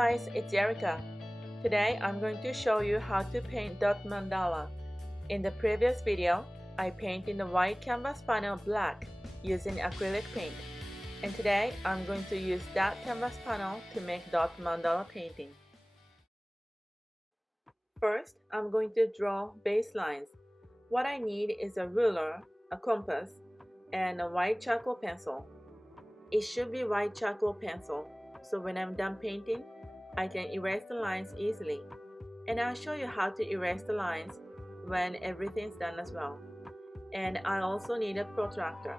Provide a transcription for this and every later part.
guys, it's Erica. Today I'm going to show you how to paint dot mandala. In the previous video, I painted the white canvas panel black using acrylic paint. And today I'm going to use that canvas panel to make dot mandala painting. First, I'm going to draw base lines. What I need is a ruler, a compass, and a white charcoal pencil. It should be white charcoal pencil, so when I'm done painting, I can erase the lines easily. And I'll show you how to erase the lines when everything's done as well. And I also need a protractor.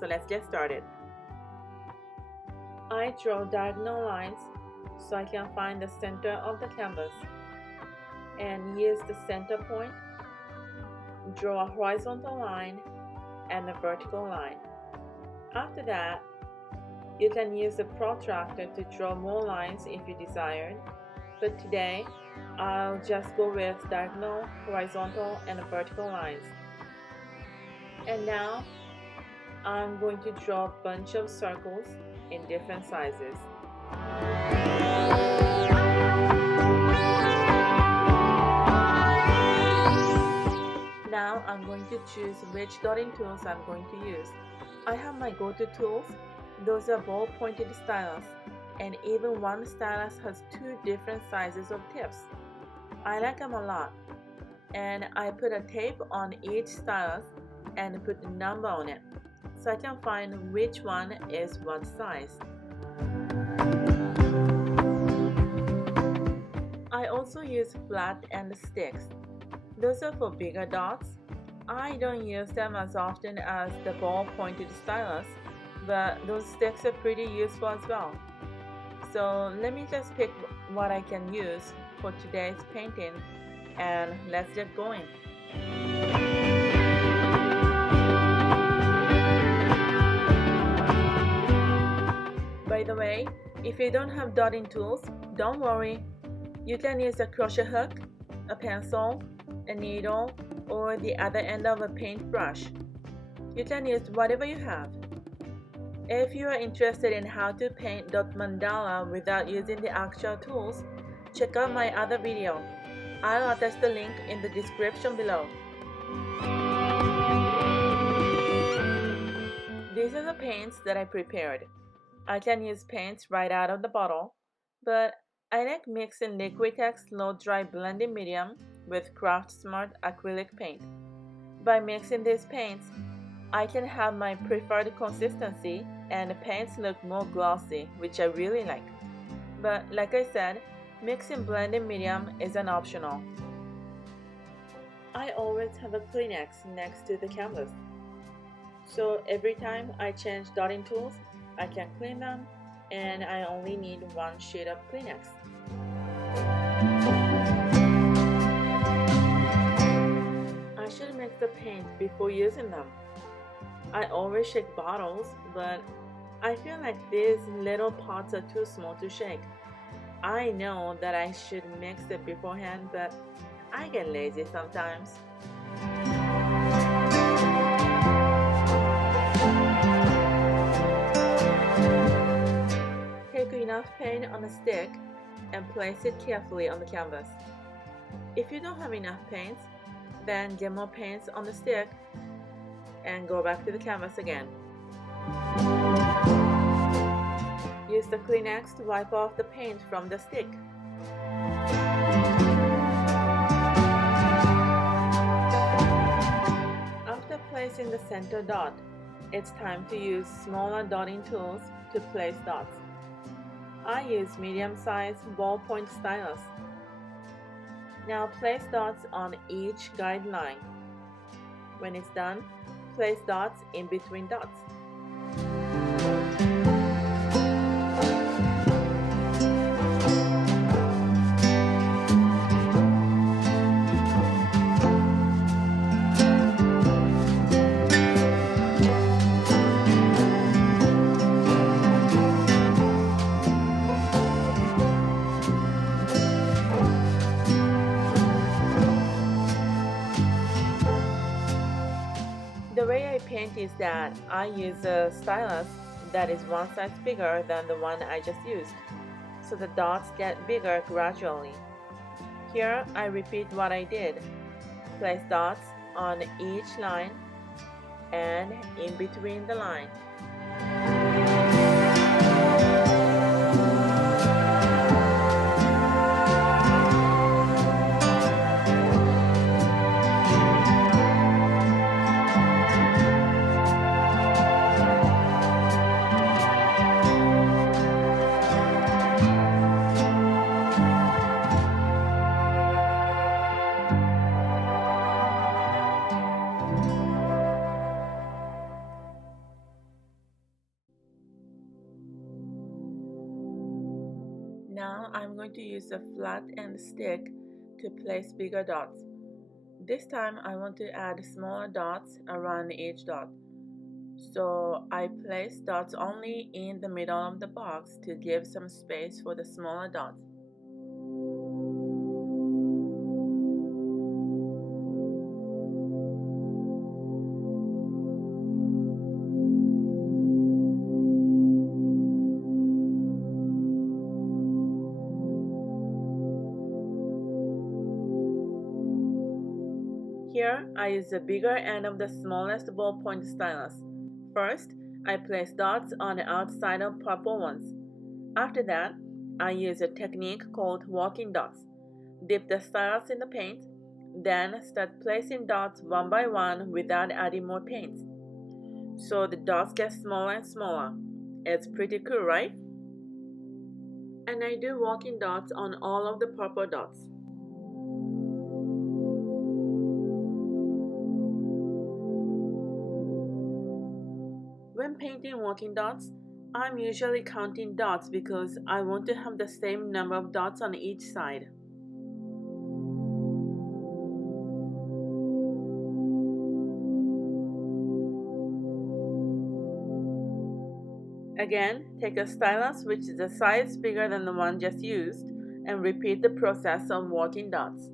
So let's get started. I draw diagonal lines so I can find the center of the canvas. And use the center point, draw a horizontal line and a vertical line. After that, you can use a protractor to draw more lines if you desired, but today I'll just go with diagonal, horizontal, and vertical lines. And now I'm going to draw a bunch of circles in different sizes. Now I'm going to choose which dotting tools I'm going to use. I have my go-to tools. Those are ball-pointed stylus, and even one stylus has two different sizes of tips. I like them a lot, and I put a tape on each stylus and put a number on it, so I can find which one is what size. I also use flat end sticks. Those are for bigger dots. I don't use them as often as the ball-pointed stylus, but those sticks are pretty useful as well. So let me just pick what I can use for today's painting, and let's get going. By the way, if you don't have dotting tools, don't worry. You can use a crochet hook, a pencil, a needle, or the other end of a paintbrush. You can use whatever you have. If you are interested in how to paint dot mandala without using the actual tools, check out my other video. I'll attach the link in the description below. These are the paints that I prepared. I can use paints right out of the bottle, but I like mixing Liquitex Slow Dry Blending Medium with Craft Smart acrylic paint. By mixing these paints, I can have my preferred consistency and the paints look more glossy, which I really like. But like I said, mixing blending medium is an optional. I always have a Kleenex next to the canvas, so every time I change dotting tools, I can clean them, and I only need one sheet of Kleenex. I should mix the paint before using them. I always shake bottles, but I feel like these little pots are too small to shake. I know that I should mix it beforehand, but I get lazy sometimes. Take enough paint on a stick and place it carefully on the canvas. If you don't have enough paints, then get more paints on the stick and go back to the canvas again. Use the Kleenex to wipe off the paint from the stick. After placing the center dot, it's time to use smaller dotting tools to place dots. I use medium-sized ballpoint stylus. Now place dots on each guideline. When it's done, place dots in between dots. The way I paint is that I use a stylus that is one size bigger than the one I just used. so the dots get bigger gradually. Here I repeat what I did. Place dots on each line and in between the line. Now I'm going to use a flat end stick to place bigger dots. This time I want to add smaller dots around each dot. So I place dots only in the middle of the box to give some space for the smaller dots. Here, I use the bigger end of the smallest ballpoint stylus. First, I place dots on the outside of purple ones. After that, I use a technique called walking dots. Dip the stylus in the paint, then start placing dots one by one without adding more paint. So the dots get smaller and smaller. It's pretty cool, right? And I do walking dots on all of the purple dots. When painting walking dots, I'm usually counting dots because I want to have the same number of dots on each side. Again, take a stylus which is a size bigger than the one just used and repeat the process of walking dots.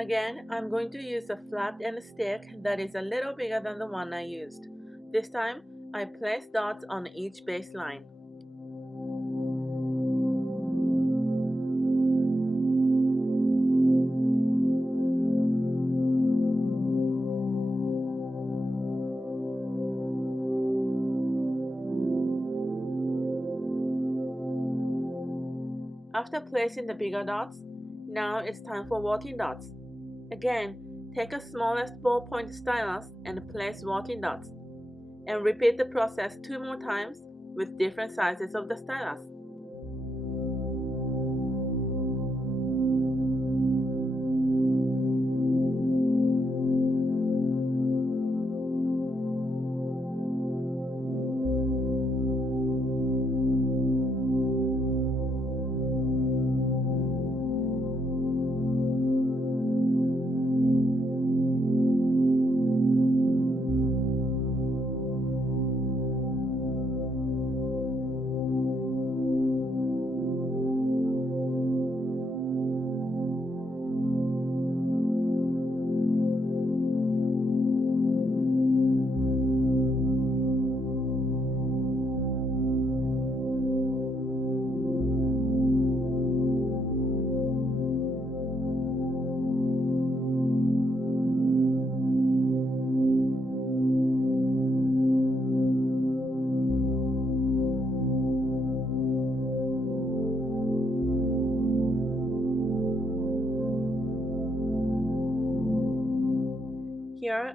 Again, I'm going to use a flat end stick that is a little bigger than the one I used. This time, I place dots on each baseline. After placing the bigger dots, now it's time for walking dots. Again, take a smallest ballpoint stylus and place walking dots, and repeat the process 2 more times with different sizes of the stylus.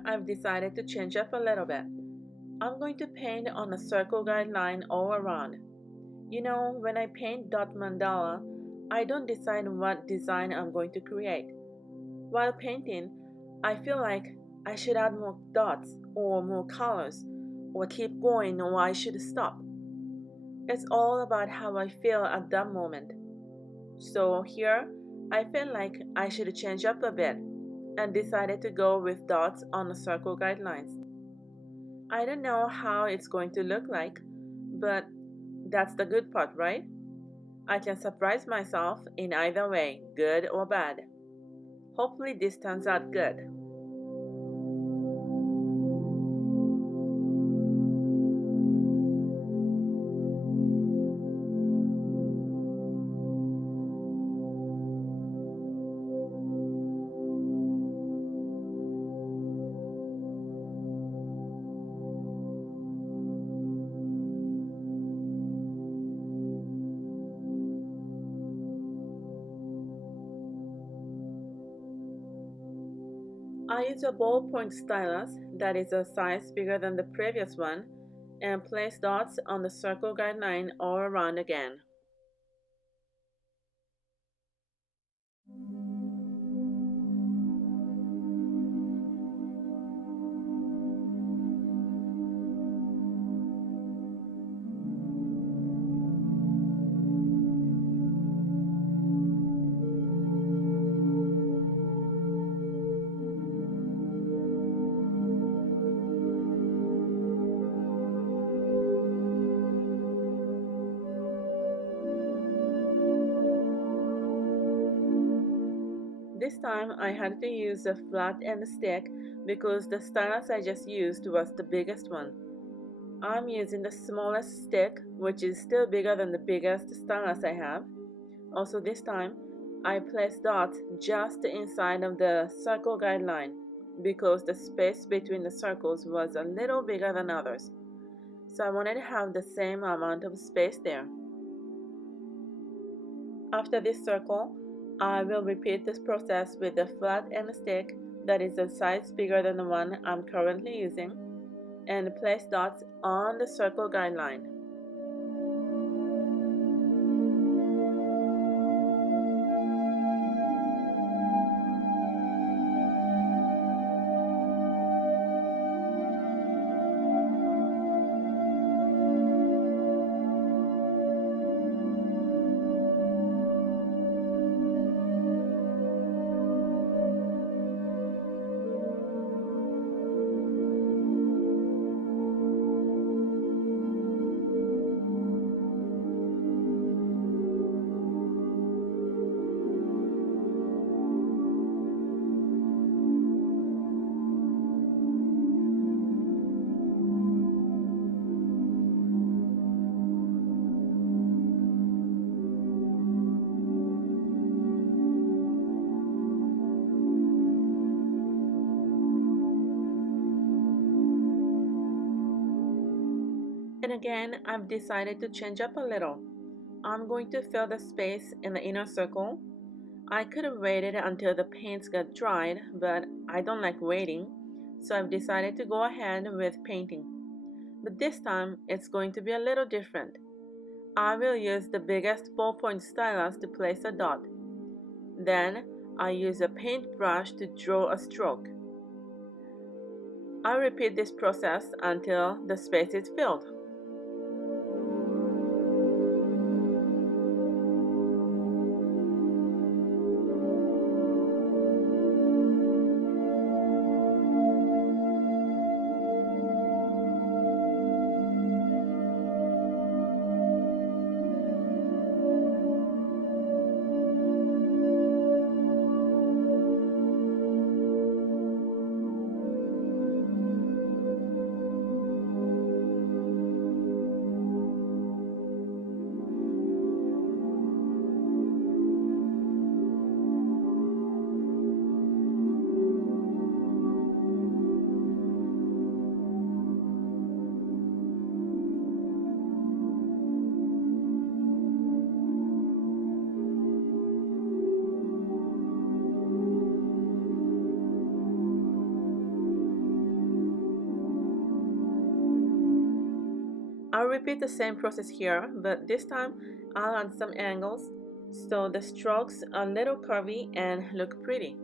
I've decided to change up a little bit. I'm going to paint on a circle guideline all around. When I paint dot mandala, I don't decide what design I'm going to create. While painting, I feel like I should add more dots or more colors, or keep going, or I should stop. It's all about how I feel at that moment. So here, I felt like I should change up a bit and decided to go with dots on the circle guidelines. I don't know how it's going to look like, but that's the good part, right? I can surprise myself in either way, good or bad. Hopefully, this turns out good. I use a ballpoint stylus that is a size bigger than the previous one and place dots on the circle guideline all around again. This time I had to use a flat end stick because the stylus I just used was the biggest one. I'm using the smallest stick, which is still bigger than the biggest stylus I have. Also this time, I placed dots just inside of the circle guideline because the space between the circles was a little bigger than others. So I wanted to have the same amount of space there. After this circle, I will repeat this process with the flat end stick that is a size bigger than the one I'm currently using and place dots on the circle guideline. And again, I've decided to change up a little. I'm going to fill the space in the inner circle. I could have waited until the paints got dried, but I don't like waiting, so I've decided to go ahead with painting. But this time, it's going to be a little different. I will use the biggest ballpoint stylus to place a dot. Then, I use a paintbrush to draw a stroke. I'll repeat this process until the space is filled. I'll repeat the same process here, but this time I'll add some angles so the strokes are a little curvy and look pretty.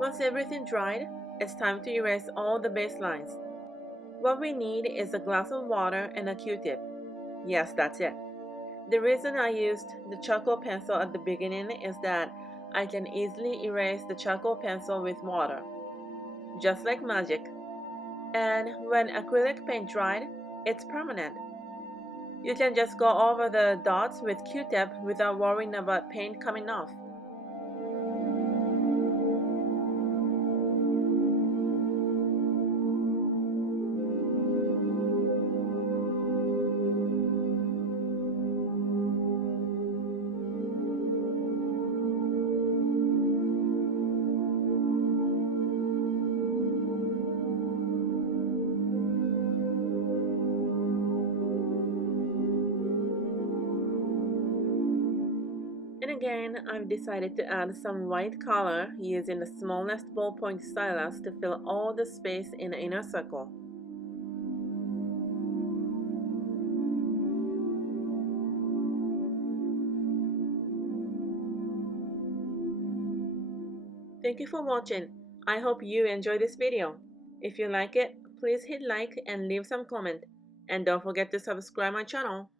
Once everything dried, it's time to erase all the baselines. What we need is a glass of water and a Q-tip. Yes, that's it. The reason I used the charcoal pencil at the beginning is that I can easily erase the charcoal pencil with water, just like magic. And when acrylic paint dried, it's permanent. You can just go over the dots with Q-tip without worrying about paint coming off. And again, I've decided to add some white color using the smallest ballpoint stylus to fill all the space in the inner circle. Thank you for watching. I hope you enjoyed this video. If you like it, please hit like and leave some comment. And don't forget to subscribe my channel.